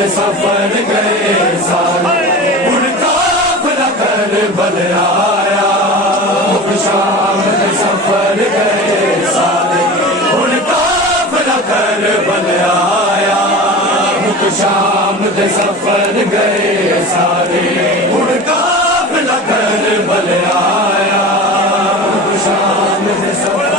दे सफर गए सारे हुण काफिला करबल आया शाम दे सफर गए सारे हुण काफिला करबल आया शाम दे सफर गए सारे हुण काफिला करबल आया शाम दे सफर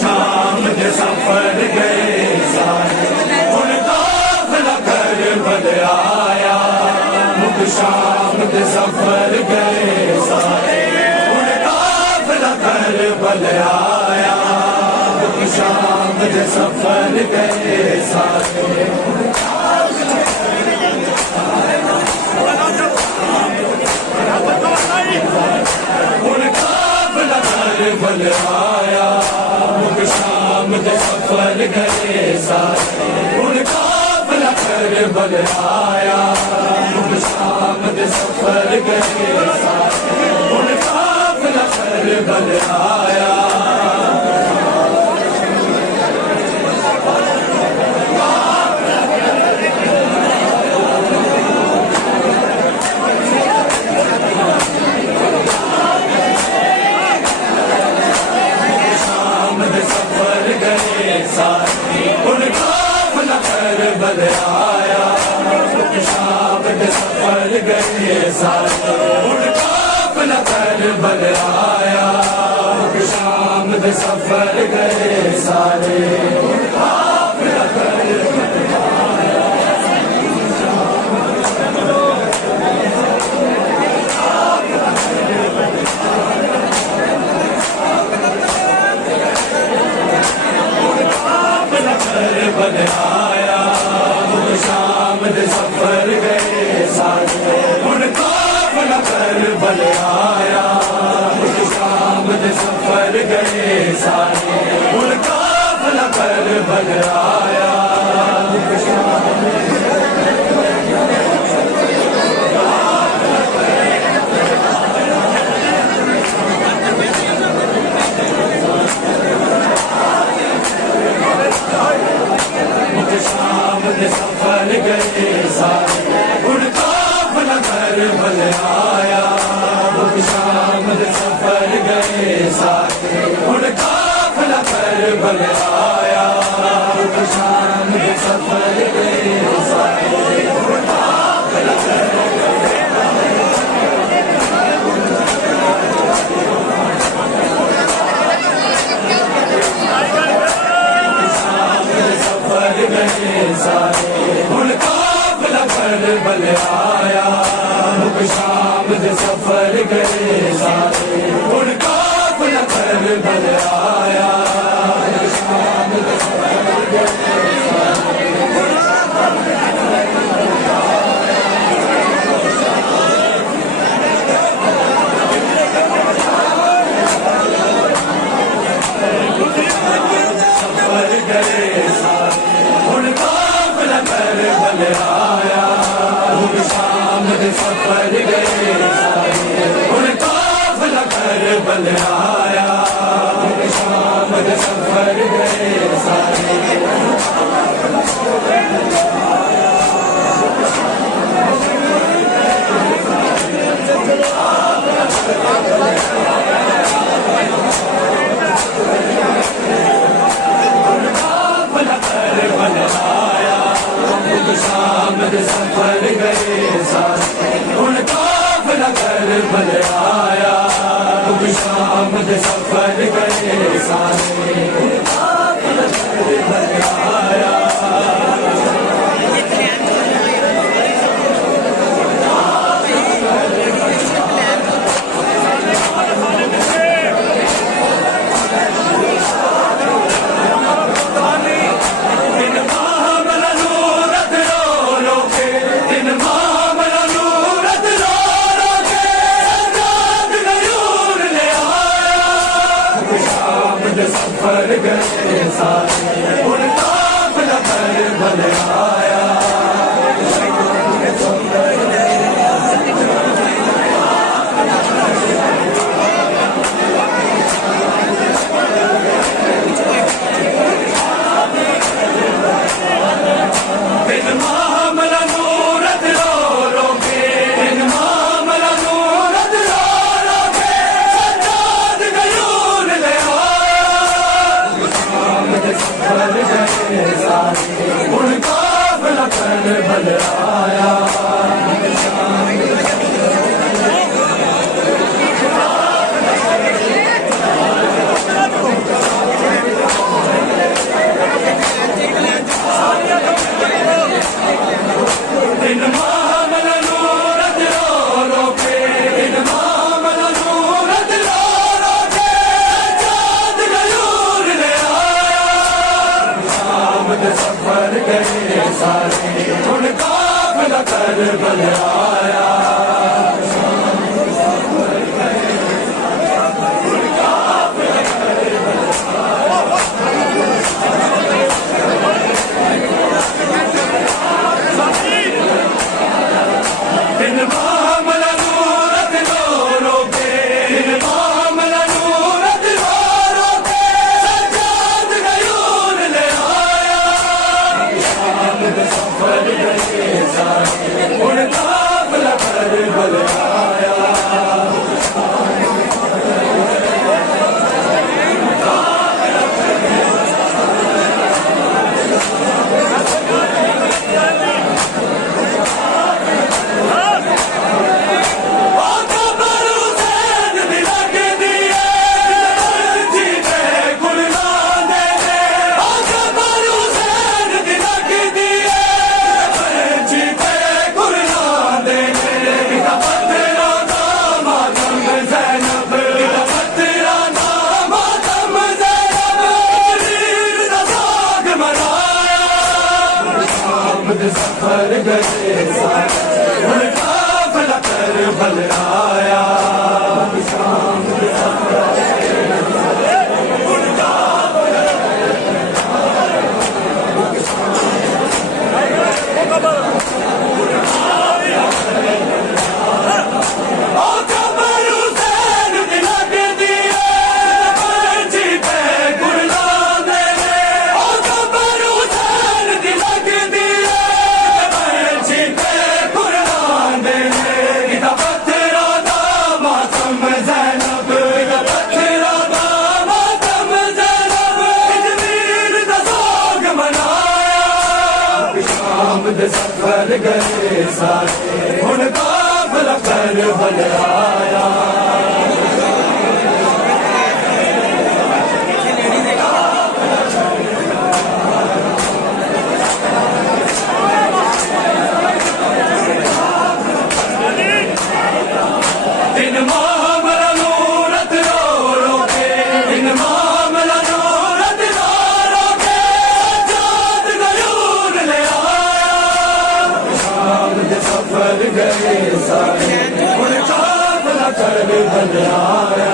शाम दे सफर गए सारे हुण काफिला करबल आया शाम दे सफर गए सारे हुण काफिला करबल आया शाम दे सफर गए सारे हुण काफिला करबल आया शाम दे सफर गए सारे हुण काफिला करबल आया शाम दे सफर गए सारे हुण काफिला करबल आया हुण काफिला करबल आया शाम दे सफर गए सारे हुण काफिला करबल आया शाम दे सफर गए सारे हुण काफिला करबल आया करबल आया शाम दे सफर गए सारे हुण काफिला करबल आया शाम दे सफर गए सारे हुण काफिला करबल आया शाम दे सफर गए सारे हुण काफिला करबल आया शाम दे सफर गए सारे हुण काफिला करबल आया शाम दे सफर गए सारे हुण काफिला गए सारे हुण काफिला करबल आया शाम दे सफर गए सारे हुण काफिला करबल आया शाम दे सफर गए सफर गए सारे हुण काफिला करबल आया शाम दे सफर गए सारे हुण काफिला करबल आया शाम दे सफर गए सारे शाम दे सफर गए सारे हुण काफिला करबल आया शाम दे सफर गए सारे हुण काफिला करबल आया सफर गए सारे हुण काफिला करबल आया भल आया सफर गए सारे काफिला कर भल आया सफर गए सारे हुण काफिला कर भल आया सफर गए सारे हुण काफिला कर भल आया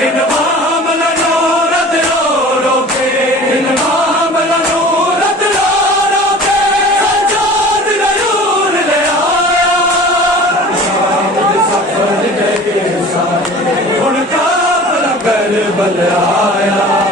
In the करबल आया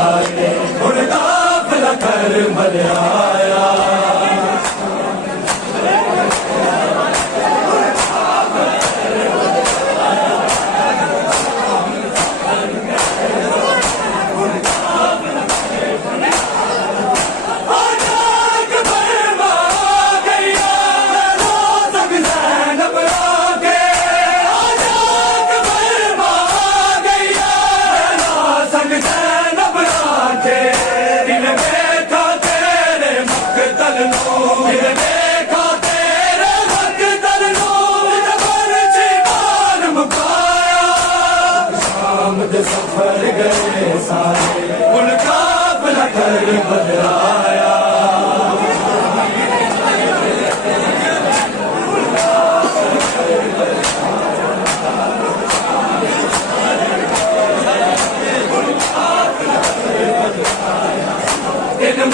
सारे हुण काफिला करबल आया सफर गए सारे हुण काफिला करबल आया इन